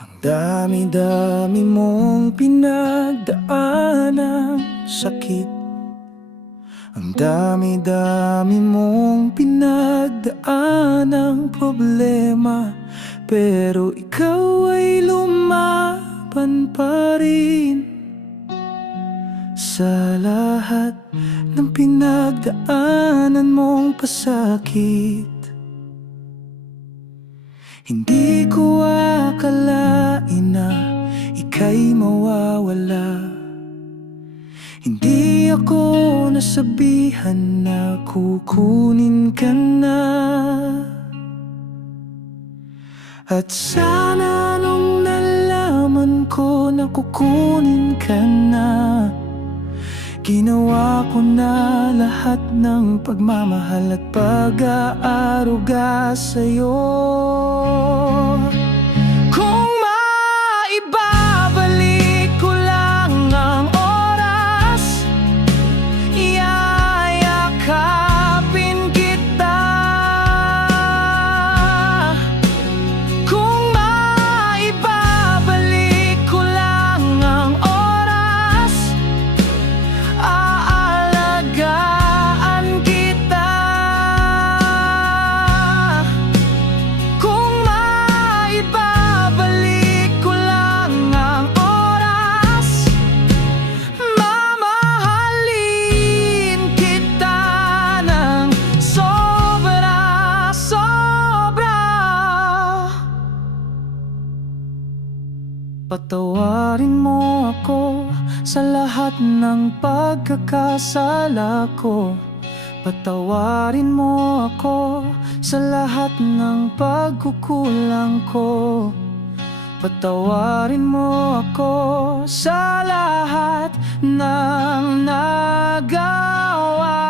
Ang dami-dami mong pinagdaanang sakit. Ang dami-dami mong pinagdaanang problema, pero ikaw ay lumaban pa rin. Sa lahat ng pinagdaanan mong pasakit, hindi ko akalain na ika'y mawawala. Hindi ako nasabihan na kukunin ka na. At sana nung nalaman ko na kukunin ka na, ginawa ko na lahat ng pagmamahal at pag-aaruga sa'yo. Kung maibabalik ko lang ang oras, yayakapin kita. Kung maibabalik ko lang ang oras, aalagaan kita. Kung maibabalik ko lang ang oras, mamahalin kita ng sobra-sobra. Patawarin mo ako sa lahat ng pagkakasala ko. Patawarin mo ako sa lahat ng pagkukulang ko. Patawarin mo ako sa lahat ng nagawa